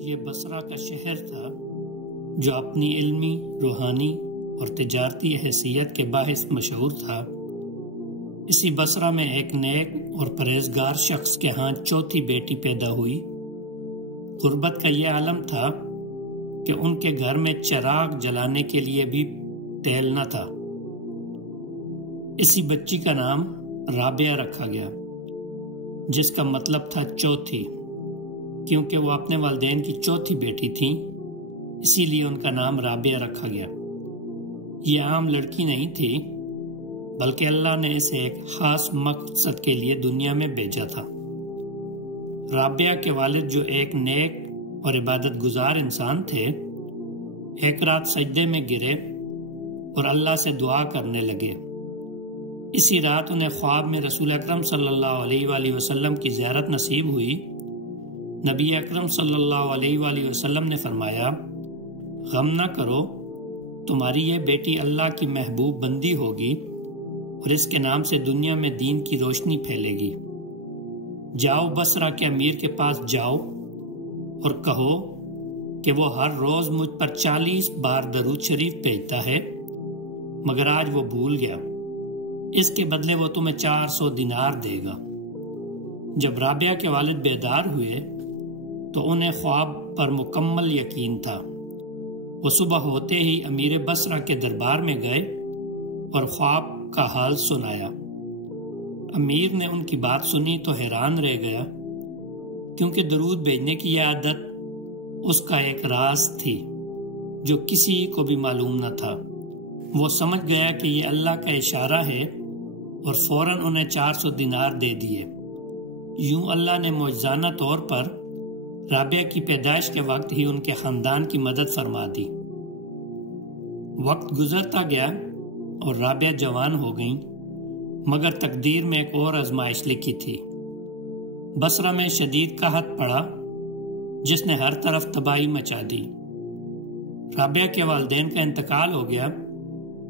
یہ بصرہ کا شہر تھا جو اپنی علمی، روحانی اور تجارتی حیثیت کے باعث مشہور تھا۔ اسی بصرہ میں ایک نیک اور پرہیزگار شخص کے ہاں چوتھی بیٹی پیدا ہوئی۔ غربت کا یہ عالم تھا کہ ان کے گھر میں چراغ جلانے کے لیے بھی تیل نہ تھا۔ اسی بچی کا نام رابعہ رکھا گیا، جس کا مطلب تھا چوتھی، کیونکہ وہ اپنے والدین کی چوتھی بیٹی تھیں، اسی لیے ان کا نام رابعہ رکھا گیا۔ یہ عام لڑکی نہیں تھی، بلکہ اللہ نے اسے ایک خاص مقصد کے لیے دنیا میں بھیجا تھا۔ رابعہ کے والد جو ایک نیک اور عبادت گزار انسان تھے، ایک رات سجدے میں گرے اور اللہ سے دعا کرنے لگے۔ اسی رات انہیں خواب میں رسول اکرم صلی اللہ علیہ وآلہ وسلم کی زیارت نصیب ہوئی۔ نبی اکرم صلی اللہ علیہ وآلہ وسلم نے فرمایا، غم نہ کرو، تمہاری یہ بیٹی اللہ کی محبوب بندی ہوگی اور اس کے نام سے دنیا میں دین کی روشنی پھیلے گی۔ جاؤ بصرہ کے امیر کے پاس جاؤ اور کہو کہ وہ ہر روز مجھ پر 40 بار درود شریف بھیجتا ہے، مگر آج وہ بھول گیا، اس کے بدلے وہ تمہیں 400 دینار دے گا۔ جب رابعہ کے والد بیدار ہوئے تو انہیں خواب پر مکمل یقین تھا۔ وہ صبح ہوتے ہی امیر بصرہ کے دربار میں گئے اور خواب کا حال سنایا۔ امیر نے ان کی بات سنی تو حیران رہ گیا، کیونکہ درود بھیجنے کی یہ عادت اس کا ایک راز تھی جو کسی کو بھی معلوم نہ تھا۔ وہ سمجھ گیا کہ یہ اللہ کا اشارہ ہے اور فوراً انہیں 400 دینار دے دیے۔ یوں اللہ نے معجزانہ طور پر رابعہ کی پیدائش کے وقت ہی ان کے خاندان کی مدد فرما دی۔ وقت گزرتا گیا اور رابعہ جوان ہو گئیں، مگر تقدیر میں ایک اور آزمائش لکھی تھی۔ بصرہ میں شدید قحط پڑا جس نے ہر طرف تباہی مچا دی۔ رابعہ کے والدین کا انتقال ہو گیا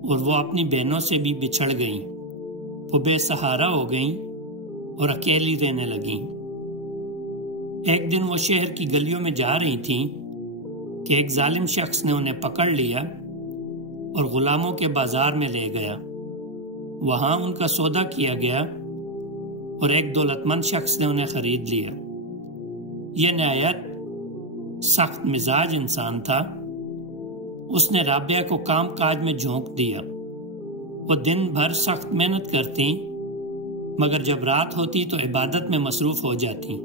اور وہ اپنی بہنوں سے بھی بچھڑ گئیں۔ وہ بے سہارا ہو گئیں اور اکیلی رہنے لگیں۔ ایک دن وہ شہر کی گلیوں میں جا رہی تھیں کہ ایک ظالم شخص نے انہیں پکڑ لیا اور غلاموں کے بازار میں لے گیا۔ وہاں ان کا سودا کیا گیا اور ایک دولت مند شخص نے انہیں خرید لیا۔ یہ نہایت سخت مزاج انسان تھا۔ اس نے رابعہ کو کام کاج میں جھونک دیا۔ وہ دن بھر سخت محنت کرتی، مگر جب رات ہوتی تو عبادت میں مصروف ہو جاتی۔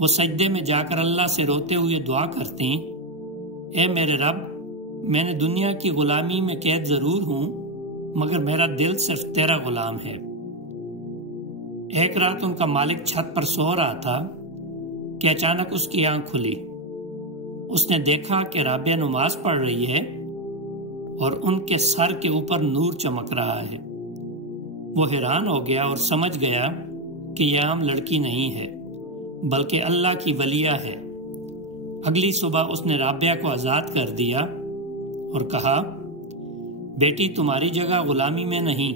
وہ سجدے میں جا کر اللہ سے روتے ہوئے دعا کرتی، اے میرے رب، میں نے دنیا کی غلامی میں قید ضرور ہوں، مگر میرا دل صرف تیرا غلام ہے۔ ایک رات ان کا مالک چھت پر سو رہا تھا کہ اچانک اس کی آنکھ کھلی۔ اس نے دیکھا کہ رابعہ نماز پڑھ رہی ہے اور ان کے سر کے اوپر نور چمک رہا ہے۔ وہ حیران ہو گیا اور سمجھ گیا کہ یہ عام لڑکی نہیں ہے، بلکہ اللہ کی ولیہ ہے۔ اگلی صبح اس نے رابعہ کو آزاد کر دیا اور کہا، بیٹی تمہاری جگہ غلامی میں نہیں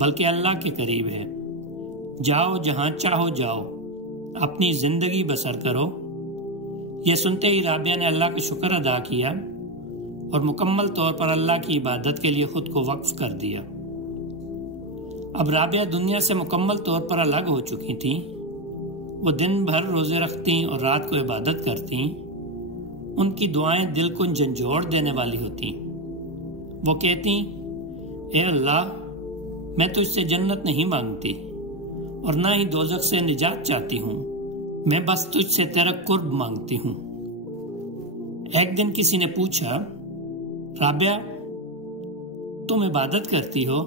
بلکہ اللہ کے قریب ہے۔ جاؤ جہاں چاہو جاؤ، اپنی زندگی بسر کرو۔ یہ سنتے ہی رابعہ نے اللہ کا شکر ادا کیا اور مکمل طور پر اللہ کی عبادت کے لیے خود کو وقف کر دیا۔ اب رابعہ دنیا سے مکمل طور پر الگ ہو چکی تھیں۔ وہ دن بھر روزے رکھتی اور رات کو عبادت کرتی۔ ان کی دعائیں دل کو جھنجھوڑ دینے والی ہوتی۔ وہ کہتی، اے اللہ، میں تجھ سے جنت نہیں مانگتی اور نہ ہی دوزخ سے نجات چاہتی ہوں، میں بس تجھ سے تیرا قرب مانگتی ہوں۔ ایک دن کسی نے پوچھا، رابعہ، تم عبادت کرتی ہو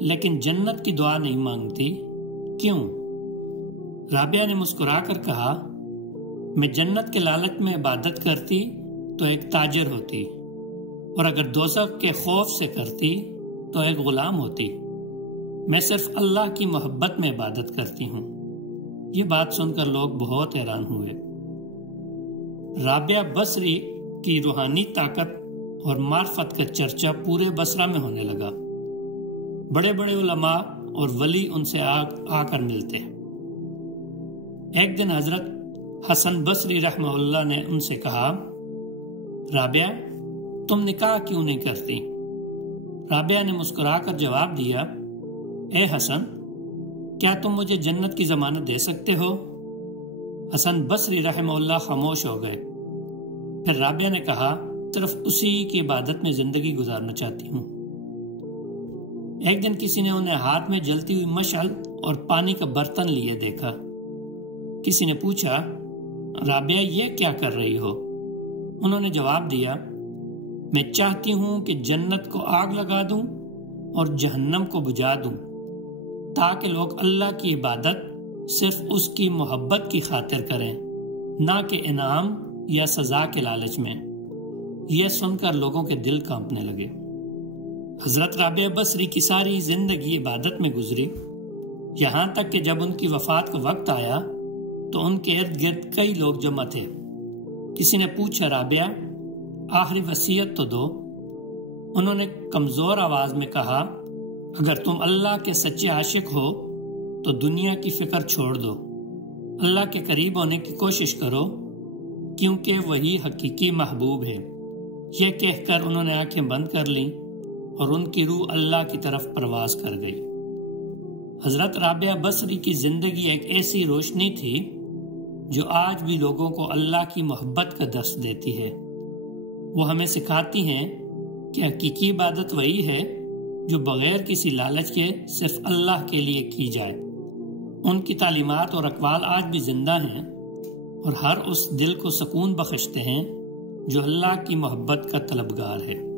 لیکن جنت کی دعا نہیں مانگتی، کیوں؟ رابعہ نے مسکرا کر کہا، میں جنت کے لالچ میں عبادت کرتی تو ایک تاجر ہوتی، اور اگر دوزخ کے خوف سے کرتی تو ایک غلام ہوتی۔ میں صرف اللہ کی محبت میں عبادت کرتی ہوں۔ یہ بات سن کر لوگ بہت حیران ہوئے۔ رابعہ بصری کی روحانی طاقت اور معرفت کا چرچا پورے بصرہ میں ہونے لگا۔ بڑے بڑے علماء اور ولی ان سے آ کر ملتے۔ ایک دن حضرت حسن بصری رحمہ اللہ نے ان سے کہا، رابعہ تم نکاح کیوں نہیں کرتی؟ رابعہ نے مسکرا کر جواب دیا، اے حسن کیا تم مجھے جنت کی ضمانت دے سکتے ہو؟ حسن بصری رحمہ اللہ خاموش ہو گئے۔ پھر رابعہ نے کہا، صرف اسی کی عبادت میں زندگی گزارنا چاہتی ہوں۔ ایک دن کسی نے انہیں ہاتھ میں جلتی ہوئی مشعل اور پانی کا برتن لیے دیکھا۔ کسی نے پوچھا، رابعہ یہ کیا کر رہی ہو؟ انہوں نے جواب دیا، میں چاہتی ہوں کہ جنت کو آگ لگا دوں اور جہنم کو بجھا دوں، تاکہ لوگ اللہ کی عبادت صرف اس کی محبت کی خاطر کریں، نہ کہ انعام یا سزا کے لالچ میں۔ یہ سن کر لوگوں کے دل کانپنے لگے۔ حضرت رابعہ بصری کی ساری زندگی عبادت میں گزری، یہاں تک کہ جب ان کی وفات کا وقت آیا تو ان کے ارد گرد کئی لوگ جمع تھے۔ کسی نے پوچھا، رابعہ آخری وصیت تو دو۔ انہوں نے کمزور آواز میں کہا، اگر تم اللہ کے سچے عاشق ہو تو دنیا کی فکر چھوڑ دو، اللہ کے قریب ہونے کی کوشش کرو، کیونکہ وہی حقیقی محبوب ہے۔ یہ کہہ کر انہوں نے آنکھیں بند کر لیں اور ان کی روح اللہ کی طرف پرواز کر گئی۔ حضرت رابعہ بصری کی زندگی ایک ایسی روشنی تھی جو آج بھی لوگوں کو اللہ کی محبت کا درس دیتی ہے۔ وہ ہمیں سکھاتی ہیں کہ حقیقی عبادت وہی ہے جو بغیر کسی لالچ کے صرف اللہ کے لیے کی جائے۔ ان کی تعلیمات اور اقوال آج بھی زندہ ہیں اور ہر اس دل کو سکون بخشتے ہیں جو اللہ کی محبت کا طلبگار ہے۔